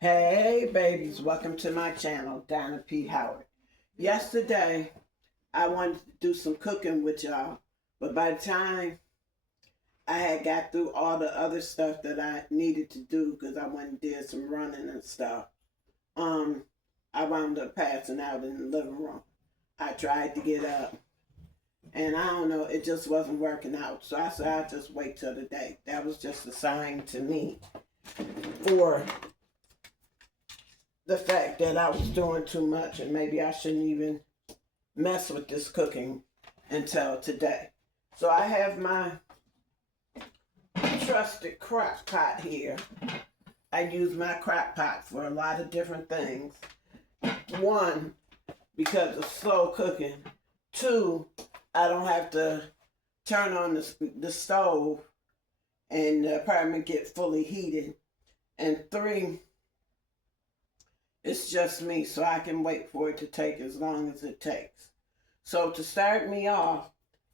Hey babies, welcome to my channel, Donna P Howard. Yesterday, I wanted to do some cooking with y'all, but by the time I had got through all the other stuff that I needed to do, because I went and did some running and stuff, um, I wound up passing out in the living room. I tried to get up, and I don't know, it just wasn't working out. So I said, I'll just wait till the day. That was just a sign to me for the fact that I was doing too much and maybe I shouldn't even mess with this cooking until today. So I have my trusted crock pot here. I use my crock pot for a lot of different things. One, because of slow cooking. Two, I don't have to turn on the stove and the apartment get fully heated. And three, it's just me, so I can wait for it to take as long as it takes. So to start me off,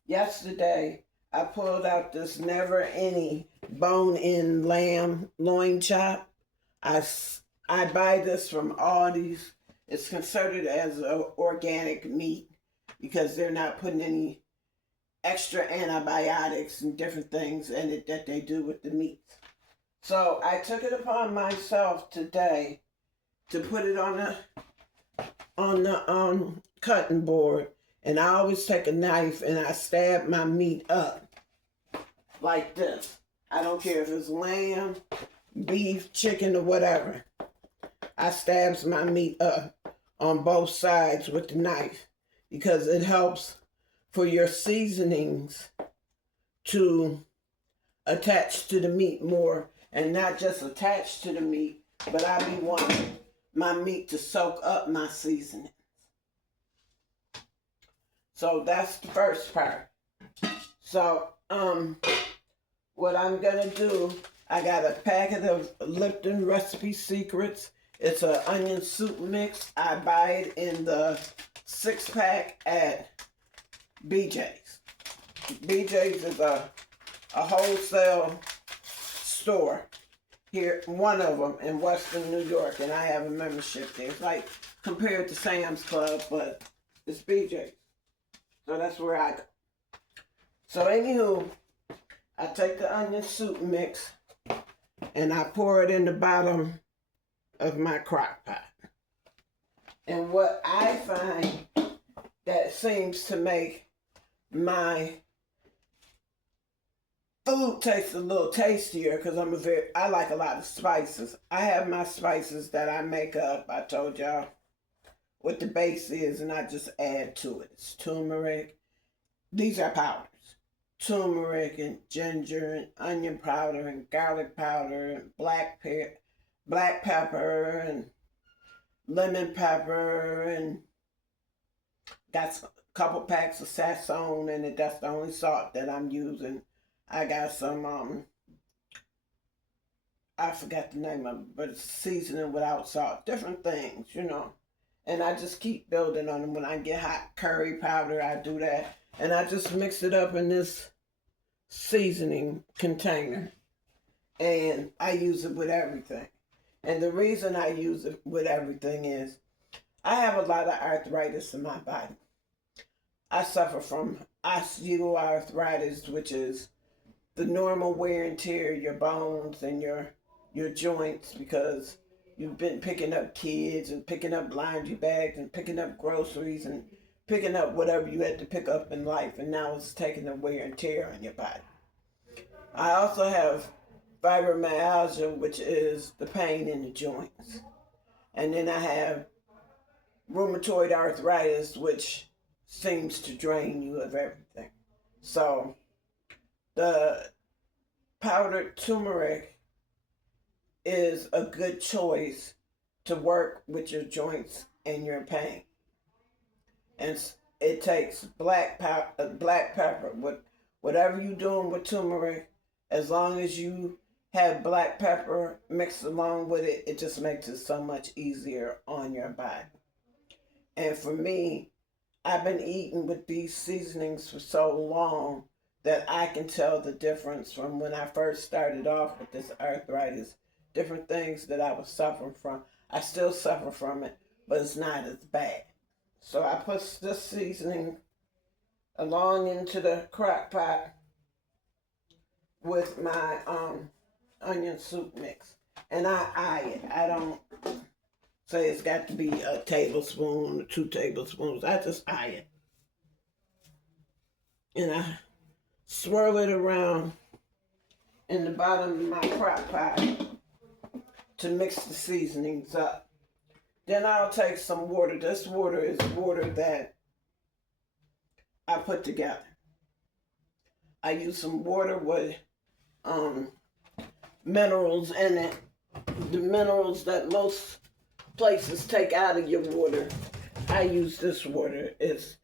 yesterday I pulled out this never any bone-in lamb loin chop. I buy this from Aldi's. It's considered as an organic meat because they're not putting any extra antibiotics and different things in it that they do with the meats. So I took it upon myself today to put it on the cutting board, and I always take a knife and I stab my meat up like this. I don't care if it's lamb, beef, chicken, or whatever. I stabs my meat up on both sides with the knife because it helps for your seasonings to attach to the meat more, and not just attach to the meat, but I be wanting my meat to soak up my seasonings. So that's the first part. So what I'm gonna do, I got a packet of Lipton Recipe Secrets. It's an onion soup mix. I buy it in the 6-pack at BJ's. BJ's is a wholesale store here, one of them in Western New York, and I have a membership there. It's like compared to Sam's Club, but it's BJ's. So that's where I go. So anywho, I take the onion soup mix and I pour it in the bottom of my crock pot. And what I find that seems to make my food tastes a little tastier because I like a lot of spices. I have my spices that I make up. I told y'all what the base is, and I just add to it. It's turmeric. These are powders. Turmeric and ginger and onion powder and garlic powder and black pepper and lemon pepper, and got a couple packs of sazon in it. That's the only salt that I'm using. I got some, I forgot the name of it, but it's seasoning without salt. Different things, you know. And I just keep building on them. When I get hot curry powder, I do that. And I just mix it up in this seasoning container. And I use it with everything. And the reason I use it with everything is I have a lot of arthritis in my body. I suffer from osteoarthritis, which is the normal wear and tear of your bones and your joints because you've been picking up kids and picking up laundry bags and picking up groceries and picking up whatever you had to pick up in life, and now it's taking the wear and tear on your body. I also have fibromyalgia, which is the pain in the joints. And then I have rheumatoid arthritis, which seems to drain you of everything. So the powdered turmeric is a good choice to work with your joints and your pain. And it takes black pepper, whatever you're doing with turmeric, as long as you have black pepper mixed along with it, it just makes it so much easier on your body. And for me, I've been eating with these seasonings for so long that I can tell the difference from when I first started off with this arthritis different things that I was suffering from. I still suffer from it, but it's not as bad. So I put this seasoning along into the crock pot with my onion soup mix. And I eye it. I don't say it's got to be a tablespoon or 2 tablespoons. I just eye it. And I swirl it around in the bottom of my crock pot to mix the seasonings up. Then I'll take some water. This water is water that I put together. I use some water with minerals in it. The minerals that most places take out of your water. I use this water. It's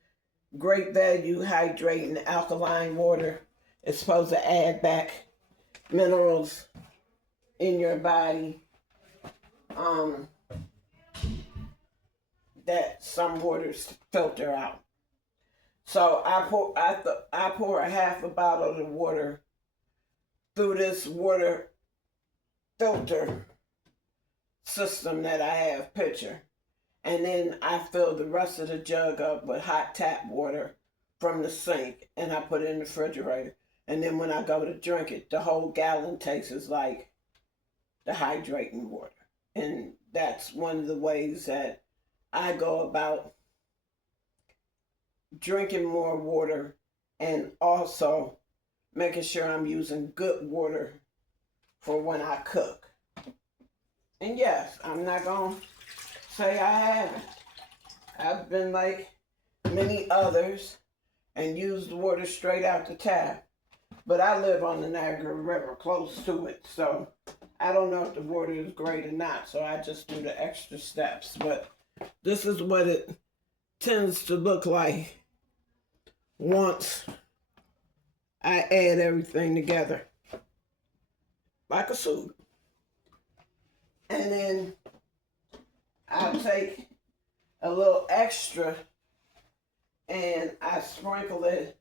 great value, hydrating, alkaline water. It's supposed to add back minerals in your body that some waters filter out. So I pour a half a bottle of water through this water filter system that I have picture. And then I fill the rest of the jug up with hot tap water from the sink, and I put it in the refrigerator. And then when I go to drink it, the whole gallon tastes like the hydrating water. And that's one of the ways that I go about drinking more water, and also making sure I'm using good water for when I cook. And yes, I'm not going to say I haven't. I've been like many others and used the water straight out the tap. But I live on the Niagara River, close to it, so I don't know if the water is great or not, so I just do the extra steps. But this is what it tends to look like once I add everything together, like a soup. And then I'll take a little extra and I sprinkle it.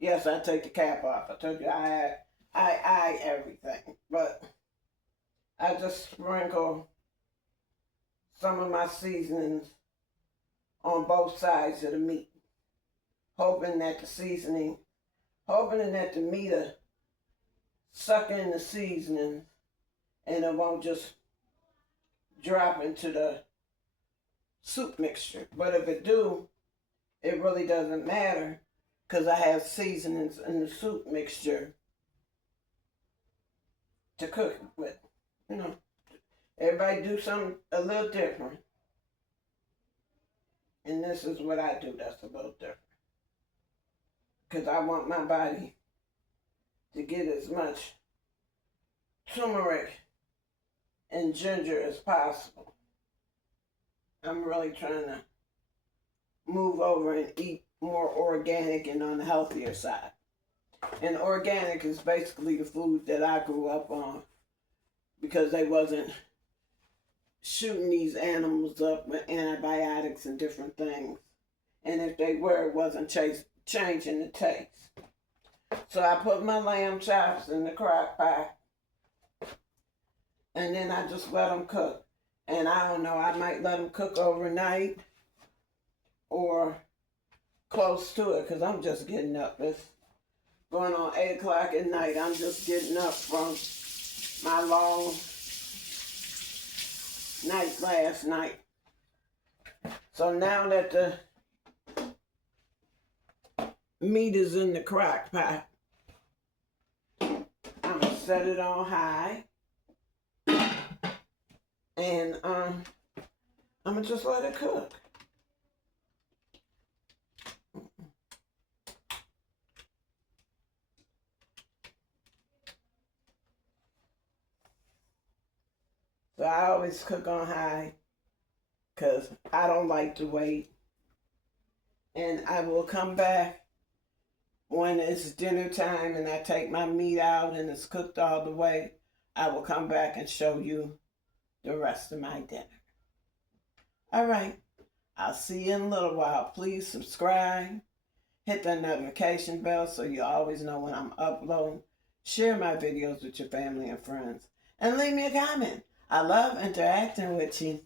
Yes, I take the cap off. I told you I eye everything, but I just sprinkle some of my seasonings on both sides of the meat, hoping that the meat will suck in the seasoning and it won't just drop into the soup mixture. But if it do, it really doesn't matter, because I have seasonings in the soup mixture to cook it with. You know, everybody do something a little different. And this is what I do that's a little different. Because I want my body to get as much turmeric and ginger as possible. I'm really trying to move over and eat more organic and on the healthier side. And organic is basically the food that I grew up on, because they wasn't shooting these animals up with antibiotics and different things. And if they were, it wasn't changing the taste. So I put my lamb chops in the crock pot, and then I just let them cook. And I don't know, I might let them cook overnight or close to it, because I'm just getting up. It's going on 8 o'clock at night. I'm just getting up from my long night last night. So now that the meat is in the crock pot, I'm going to set it on high. And I'm going to just let it cook. So I always cook on high, because I don't like to wait. And I will come back when it's dinner time and I take my meat out and it's cooked all the way. I will come back and show you the rest of my dinner. All right, I'll see you in a little while. Please subscribe, hit the notification bell so you always know when I'm uploading. Share my videos with your family and friends. and leave me a comment. I love interacting with you.